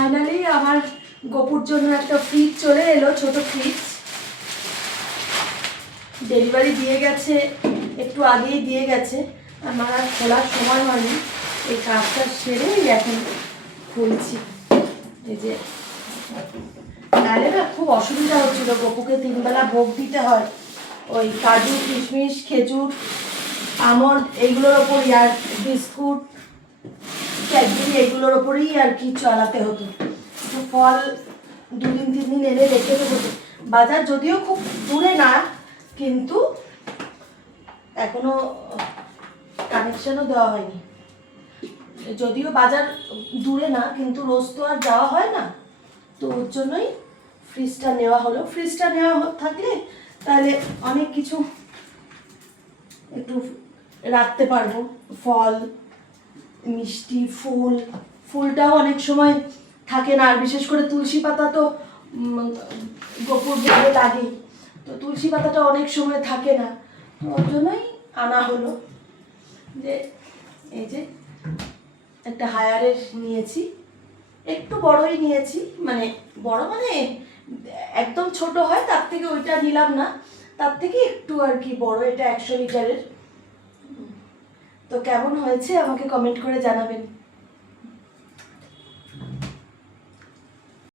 Finally আমার গপুর জন্য একটা ফ্রিজ চলে এলো, ছোট ফ্রিজ। ডেলিভারি দিয়ে গেছে, একটু আগেই দিয়ে গেছে, আমার আর খোলার সময় হয়নি। এই কাজটা সেরেই এখন খুলছি। এই যে তাহলে না খুব অসুবিধা হচ্ছিলো, গপুকে 3 বেলা ভোগ দিতে হয়, ওই কাজু কিশমিশ খেজুর আমন্ড এইগুলোর ওপরই, আর বিস্কুট ক্যাডবেরি এইগুলোর ওপরেই আর কি চালাতে হতো। তো ফল 2 দিন 3 দিন এনে রেখে দেবো। বাজার যদিও খুব দূরে না, কিন্তু এখনো কানেকশনও দেওয়া হয়নি। যদিও বাজার দূরে না, কিন্তু রোজ তো আর যাওয়া হয় না, তো ওর জন্যই ফ্রিজটা নেওয়া হলো। ফ্রিজটা নেওয়া থাকলে তাহলে অনেক কিছু একটু রাখতে পারবো, ফল মিষ্টি ফুলটাও অনেক সময় থাকে না, আর বিশেষ করে তুলসী পাতা তো গপুর ভোগে লাগে, তো তুলসী পাতাটা অনেক সময় থাকে না, তো ওর জন্যই আনা হলো। যে এই যে একটা হায়ারের নিয়েছি, একটু বড়ই নিয়েছি, মানে বড় মানে একদম ছোট হয় তার থেকে ওইটা নিলাম না, তার থেকে একটু আর কি বড়, এটা 100 লিটারের। তো কেমন হয়েছে আমাকে কমেন্ট করে জানাবেন।